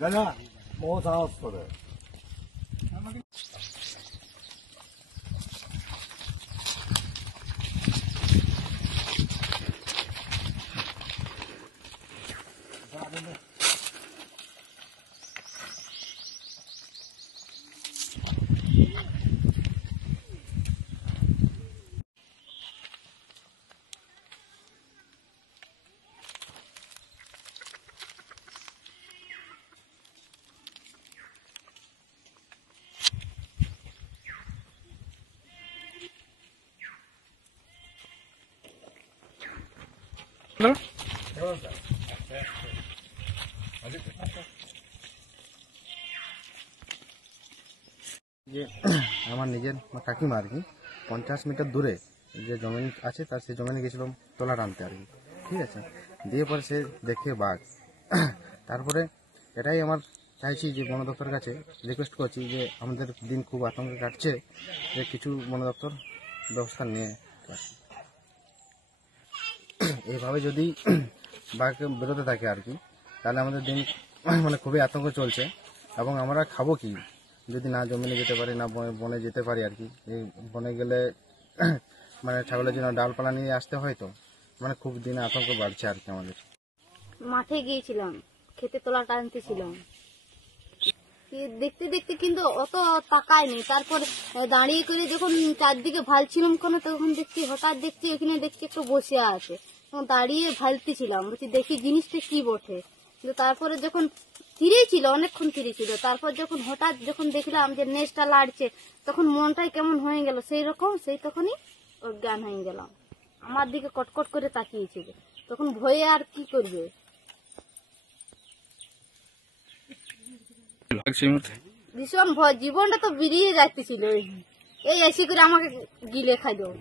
দাদা বহু সাহস করে। যে আমার নিজের কাকিমা আর কি 50 মিটার দূরে যে জমিন আছে তার সেই জমিনে গেছিলাম তোলা টানতে আর কি, ঠিক আছে। দিয়ে পরে সে দেখে বাঘ। তারপরে এটাই আমার চাইছি যে বন দপ্তরের কাছে রিকোয়েস্ট করছি যে আমাদের দিন খুব আতঙ্কে কাটছে, যে কিছু বন দপ্তর ব্যবস্থা নিয়ে এইভাবে যদি বাঘ বেরোতে থাকে আর কি, তাহলে আমাদের দিন খুবই আতঙ্ক চলছে। এবং আমরা খাবো কি যদি না জমিনে যেতে পারি, না বনে যেতে পারি আর কি। এই বনে গেলে ছাগলের জন্য ডালপালা নিয়ে আসতে হয়, তো খুব দিনে আতঙ্ক বাড়ছে আর কি আমাদের। মাঠে গিয়েছিলাম, খেতে তোলা টানতেছিলাম, দেখতে দেখতে কিন্তু অত তাকায়নি। তারপর দাঁড়িয়ে করে যখন চারদিকে ভালছিলাম কোনো, তখন দেখছি হঠাৎ দেখছি ওখানে দেখছি একটু বসে আছে, দাঁড়িয়ে ভালতেছিলাম, বলছি দেখি জিনিসটা কি বটে। কিন্তু তারপরে যখন তীরে ছিল, অনেকক্ষণ তীরে ছিল, তারপর যখন হঠাৎ যখন দেখলাম যে নেজটা লাড়ছে, তখন মনটাই কেমন হয়ে গেল সেই রকম, সেই তখনই অজ্ঞান হয়ে গেলাম। আমার দিকে কটকট করে তাকিয়েছিল, তখন ভয়ে আর কি করবে। ভীষণ ভয়, জীবনটা তো বেরিয়ে যাচ্ছিল, এই এসে করে আমাকে গিলে খাই দেবো।